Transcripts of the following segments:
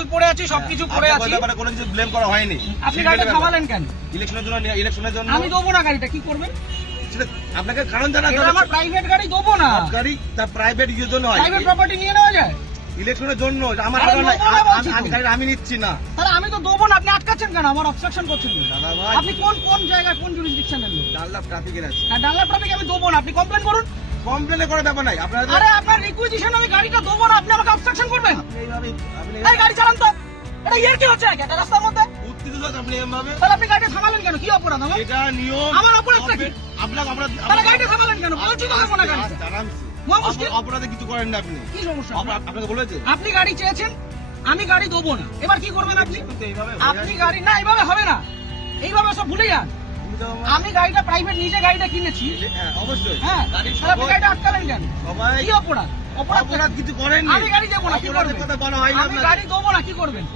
Level পড়ে আছি, সবকিছু পড়ে আছি। আপনার কোনো কিছু ব্লেম করা হয়নি। আপনি গাড়িটা থামালেন কেন? ইলেকশনের জন্য আমি দেবো না গাড়িটা, কি করবেন? আপনাকে কারণ জানা এটা আমার প্রাইভেট গাড়ি, দেবো না। গাড়ি তার প্রাইভেট ইউজের জন্য হয়। প্রাইভেট প্রপার্টি নিয়ে নেওয়া যায় ইলেকশনের জন্য আমার গাড়ি আমি নিচ্ছি না। তাহলে আমি তো দেবো না, আপনি আটকাচ্ছেন কেন? আমার অবস্ট্রাকশন করছেন কেন? দাদা ভাই, আপনি কোন জায়গায়, কোন জুরিসডিকশনের লোক? ডাল্লা ট্রাফিকের আছে। হ্যাঁ, ডাল্লা ট্রাফিক আমি দেবো না, আপনি কমপ্লেন করুন। কমপ্লেন করার ব্যাপার নাই। আরে আপনার রিকুইজিশন আমি গাড়িটা দেবো না, আপনি আমাকে অবস্ট্রাকশন করবেন? আপনি এই গাড়ি চালান তো, এটা ইয়ার কি হচ্ছে নাকি একটা রাস্তার মধ্যে? উত্তেজিত হচ্ছেন আপনি এভাবে। তাহলে আপনি গাড়িটা থামালেন কেন? কি অপরাধ আমার? এটা নিয়ম। আমার অপরাধটা কি? তাহলে গাড়িটা থামালেন কেন? বলছি তো দেবো না গাড়িটা। অপরাধে কিছু করেন না আপনি। কি সমস্যা? আপনাকে বলেছে আপনি গাড়ি চেয়েছেন, আমি গাড়ি দেবো না, এবার কি করবেন আপনি? আপনি গাড়ি না, এইভাবে হবে না, এইভাবে সব ভুলে যান। আমি গাড়িটা প্রাইভেট, নিজে গাড়িটা কিনেছি। অবশ্যই। হ্যাঁ, তাহলে আপনি গাড়িটা আটকালেন কেন? সবাই কি অপরাধ? অপরাধ কিছু করেন। আমি গাড়ি দেবো না, কি করবেন? কথা বলা হয় না। আমি গাড়ি দেবো না, কি করবেন?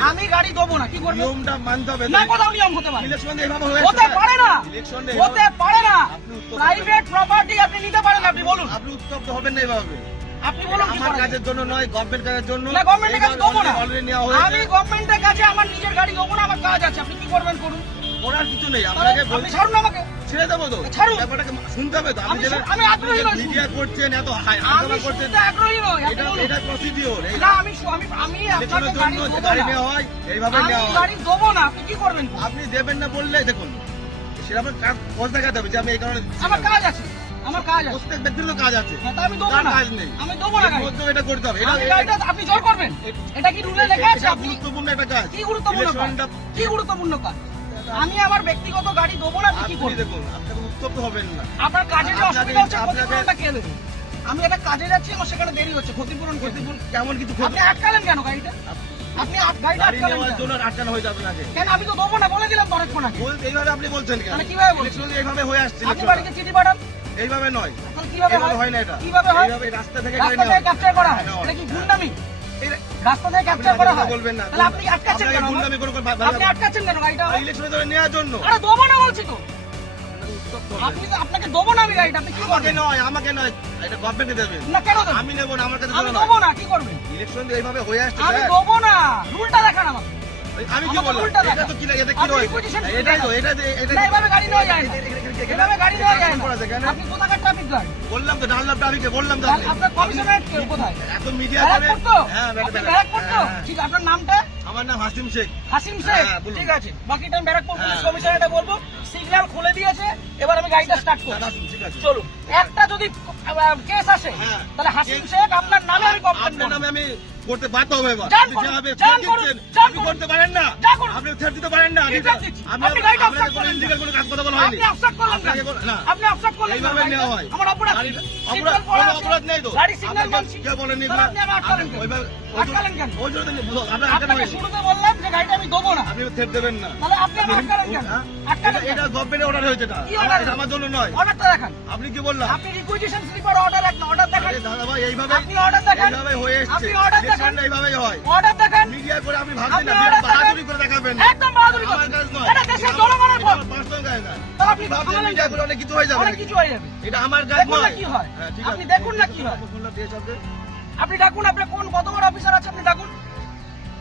আমি গাড়ি দেবো না, কি করবেন? নিয়মটা মানতে হবে। না, কোথাও নিয়ম হতে পারে? ইলেকশন এভাবে হয়েছে। হতে পারে না, ইলেকশন হতে পারে না। প্রাইভেট প্রপার্টি আপনি নিতে পারেন, আপনি বলুন। আপনি উত্তপ্ত হবেন না এভাবে। আপনি বলুন কি আমার করেন? কাজের জন্য নয়, গভর্নমেন্ট কাজের জন্য। না, গভর্নমেন্টের কাছে দেবো না। অলরেডি নেওয়া হয়েছে। আমি গভর্নমেন্টের কাছে আমার নিজের গাড়ি দেবো না, আমার কাজ আছে, আপনি কি করবেন করুন। করার কিছু নেই। আপনাকে আপনি বলছি ছাড়ুন আমাকে। ছেড়ে দেবো তো। ছাড়ুন। ব্যাপারটাকে শুনতে হবে তো। আমি আগ্রহী নই। মিডিয়া করছেন, এত আমি হাঙ্গামা করছেন। শুনতে আগ্রহী নই, আপনি এটা বলুন। এটা প্রসিডিওর। না, আমি আপনাকে গাড়ি দেবো গাড়ি না। নেওয়া হয়, এইভাবে আমি নেওয়া হয়। গাড়ি দেবো না, আপনি কি করবেন? আপনি দেবেন না বললে দেখুন সেরকম কাজ দেখাতে হবে যে আমি এই কারণে আমার কাজ আছে, আমার কাজ আছে। প্রত্যেক ব্যক্তির তো কাজ আছে। হ্যাঁ, তা আমি দেবো তার না, কাজ নেই। আমি দেবো না এর গাড়ি। মধ্যেও এটা করতে হবে। আমি গাড়িটা আপনি জোর করবেন? এটা কি রুলে লেখা আছে? এটা আপনি গুরুত্বপূর্ণ একটা কাজ। কি গুরুত্বপূর্ণ কাজ? ইলেকশনটা কি গুরুত্বপূর্ণ কাজ? আমি আমার ব্যক্তিগত গাড়ি দেবো না, আপনি কি আপনি করবেন? দেখুন, আপনাকে উত্তপ্ত হবেন না। আপনার কাজে যে আপনাকে- অসুবিধা হচ্ছে, আপনাকে- ক্ষতিপূরণটা কে দেবে? আমি একটা কাজে যাচ্ছি, আমার সেখানে দেরি হচ্ছে, ক্ষতিপূরণ কে দেবে? ক্ষতিপূরণ কেমন কিছু আপনি আটকালেন কেন গাড়িটা? আপনি গাড়িটা গাড়ি আটকালেন নেওয়ার কেন? জন্য আটকানো হয়ে যাবে নাকি? কেন? আমি তো দেবো না বলে দিলাম তো অনেকক্ষণ আগে। এইভাবে আপনি বলছেন কেন? তাহলে কিভাবে বলছেন? ইলেকশন এইভাবে হয়ে আসছে। আপনি ইলেকশনটা। বাড়িতে চিঠি পাঠান, এইভাবে নয়। তাহলে কিভাবে এইভাবে হয়? হয় না এটা। কিভাবে হয়? এইভাবে রাস্তা থেকে গাড়ি রাস্তা নেওয়া থেকে হয়। ক্যাপচার করা হয়, নেওয়া হয়। এটা কি গুন্ডামি? এটা- রাস্তা থেকে আপনি ক্যাপচার করা হয়? বলবেন না। তাহলে আপনি আটকাচ্ছেন আপনাকে কেন? গুন্ডামি করে আপনি আটকাচ্ছেন কেন গাড়িটা? ইলেকশনে ধরে নেওয়ার জন্য। আরে দেবো না বলছি তো। আপনি তো, আপনাকে দেবো না আমি গাড়িটা, আপনি কি আমাকে করবেন? নয়, আমাকে নয়, এটা গভর্নমেন্টকে দেবেন। না, কেন দেবেন? আমি নেব না, আমার কাছে আমি দেবেন না। দেবো না, কি করবেন? ইলেকশন এইভাবে হয়ে আসছে আমি স্যার। দেবো না, রুলটা দেখান আমাকে। আমি কি আমাকে বললাম? উল্টা এটা দেখা। তো কি এটা কি আপনি রয়েছে? position এটাই তো, দেখা। এটা না, এভাবে গাড়ি নেওয়া যায় না। এভাবে গাড়ি নেওয়া যায় না। করা যায় কেন? আপনি কোথাকার ট্রাফিক গার্ড? বললাম তো ডানলাপ ট্রাফিকে বললাম তো। আপনার কমিশনারেট কোথায়? এত মিডিয়া করে। ব্যারাকপুর তো? হ্যাঁ, আপনি ব্যারাকপুর তো? হ্যাঁ। ঠিক, আপনার নামটা? আমার নাম হাসিম শেখ। হাসিম শেখ? হ্যাঁ, বলুন। ঠিক আছে, বাকিটা আমি ব্যারাকপুর পুলিশ হ্যাঁ। কমিশনারেটে বলবো। সিগন্যাল খুলে দিয়েছে, এবার আমি গাড়িটা স্টার্ট করব। দাদা, ঠিক আছে। চলুন। একটা যদি কেস আসে, হ্যাঁ। তাহলে হাসিম শেখ আপনার নামে আমি কমপ্লেন আপনার করব। নামে আমি করতে বাধ্য হবে এবার। যান আপনি করুন, যেভাবে যান threat করুন, দিচ্ছেন, যান আপনি করুন। করতে পারেন না। যান করুন। আপনি threat দিতে পারেন না। কি threat দিচ্ছি? আপনি আপনাকে গাড়িটা আপনাকে obstruct কোনো করলেন illegal কোনো কাজ কথা বলা কেন? হয়নি। আপনি অবস্ট্রাক্ট করলেন আপনাকে কেন? না। আপনি অবস্ট্রাক্ট করলেন কেন? এইভাবে নেওয়া হয়। আমার অপরাধ কি? গাড়ি- সিগন্যাল অপরাধ- পড়ে কোনো আছে। অপরাধ নেই তো। গাড়ি সিগন্যাল আপনাকে মানছি। কেউ বলেনি তাহলে আপনি আমার আটকালেন কেন? ওইভাবে- আটকালেন কেন? ওই জন্য তো আপনার আটকানো আপনাকে হয়নি। শুরুতে বললাম যে গাড়িটা আমি দেবো না। আপনি threat দেবেন না। তাহলে আপনি আমার আটকালেন কেন? হ্যাঁ? আটকালেন কেন? এটা গভর্নমেন্টের অর্ডার হয়েছে এটা। কি order? এটা আমার জন্য নয়। অর্ডারটা দেখান। আপনি কি বললাম? আপনি রিকুইজিশন স্লিপার অর্ডার একটা অর্ডার দেখান। আরে দাদা ভাই, এইভাবে আপনি order দেখান। এইভাবে হয়ে এসছে। আপনি order দেখান। ইলেকশনটা এইভাবেই হয়। অর্ডার দেখান। মিডিয়া করে আপনি ভাবছেন আপনি না, order বাহাদুরি দেখান। করে দেখাবেন। একদম বাহাদুরি আমার করছেন। কাজ নয়। এটা দেশের জনগণের ভোট। আমার personal কাজ না। তাহলে আপনি ভাবছেন থামালেন মিডিয়া কেন? করে অনেক কিছু হয়ে যাবে। অনেক কিছু হয়ে যাবে। এটা আমার কাজ দেখুন না নয়। কি হয়। হ্যাঁ, ঠিক আপনি আছে। দেখুন না কি হয়। ফোনটা দিয়ে যাবে। আপনি ডাকুন, আপনার কত বড় অফিসার আছে আপনি ডাকুন।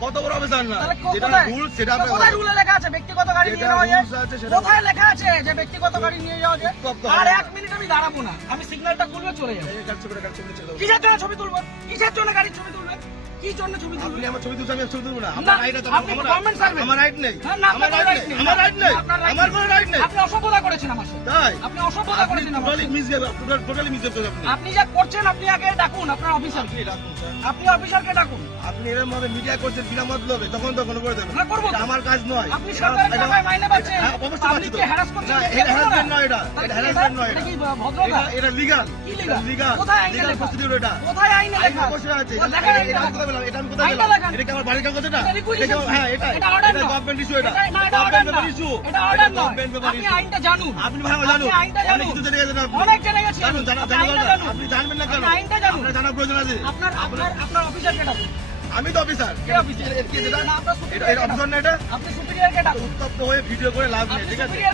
কত বড় অফিসার না? তাহলে যেটা কোথায়? রুল সেটা তো কোথায় রুলে লেখা আছে ব্যক্তিগত গাড়ি নিয়ে যেটা যাওয়া যায়? rules আছে সেটা- কোথায় লেখা আছে যে ব্যক্তিগত গাড়ি নিয়ে যাওয়া যায়? উত্তপ্ত আর হবে এক মিনিট আমি দাঁড়াবো না, আমি সিগন্যালটা খুলবে চলে যাবো। এই কাটছে করে ছেড়ে দাও। কিসের জন্য ছবি তুলবেন? কিসের জন্য গাড়ির ছবি তুলবেন? কি জন্য ছবি আপনি তুলবেন? আমার ছবি তুলছেন, আমি ছবি তুলবো না। না, আমার রাইট আছে। আপনি গভর্নমেন্ট সার্ভেন্ট। আমার রাইট নেই। না, না, আমার আপনার রাইট right নেই। নেই। আমার রাইট নেই। আপনার right আমার নেই। কোনো রাইট নেই। আপনি অসভ্যতা করেছেন আমার সাথে। তাই? আপনি অসভ্যতা করেছেন আমার টোটালি সাথে। টোটালি মিসগেভ আপনি। আপনি যা করছেন আপনি আগে ডাকুন আপনার অফিসার। আপনি রাখুন স্যার। আপনি অফিসারকে ডাকুন। আপনি এর মধ্যে মিডিয়া করছেন বিনা মতলবে, তখন করে দেবেন। না, করবো তো। এটা আমার কাজ নয়। আপনি সরকারের এটা- টাকায় মাইনে পাচ্ছেন। হ্যাঁ, অবশ্যই পাচ্ছি তো। পাবলিককে harass করছেন, না, এটা এটা করবো না। harassment নয় এটা। তাহলে এটা কি harassment নয় এটা এটা। কি ভদ্রতা? এটা legal। কি এটা legal? legal। কোথায় আইনে Legal লেখা? procedure এটা। কোথায় আইনে আইন লেখা? অবশ্যই আছে। ও, দেখান এটা আমি আইনটা। কোথায় পেলাম? এটা আমি কোথায় আইনটা পেলাম? দেখান। এটা কি আমার বাড়ির কাগজ এটা? এটা requisition। এটা কি- হ্যাঁ, এটা। এটা order এটা নয়। government issue এটা। না, এটা order Government নয়। issue। এটা order নয়। government ব্যাপার আপনি issue। আইনটা জানুন। আপনি ভালো জানুন। আপনি আইনটা অনেক জানুন। কিছু জেনে গেছেন আপনি। অনেক জেনে গেছি। জানুন, জানা আপনি আইনটা দরকার। জানুন। আপনি জানবেন না কেন? আপনি আইনটা জানুন। আপনার জানার প্রয়োজন আছে। আপনার অফিসারকে ডাকুন। আমি তো অফিসার। কে অফিসার? কি যেটা? না, আপনার এটা অফিসার না এটা? আপনি সুপিরিয়রকে ডাকুন। উত্তপ্ত হয়ে ভিডিও করে লাভ নেই, ঠিক আছে? superior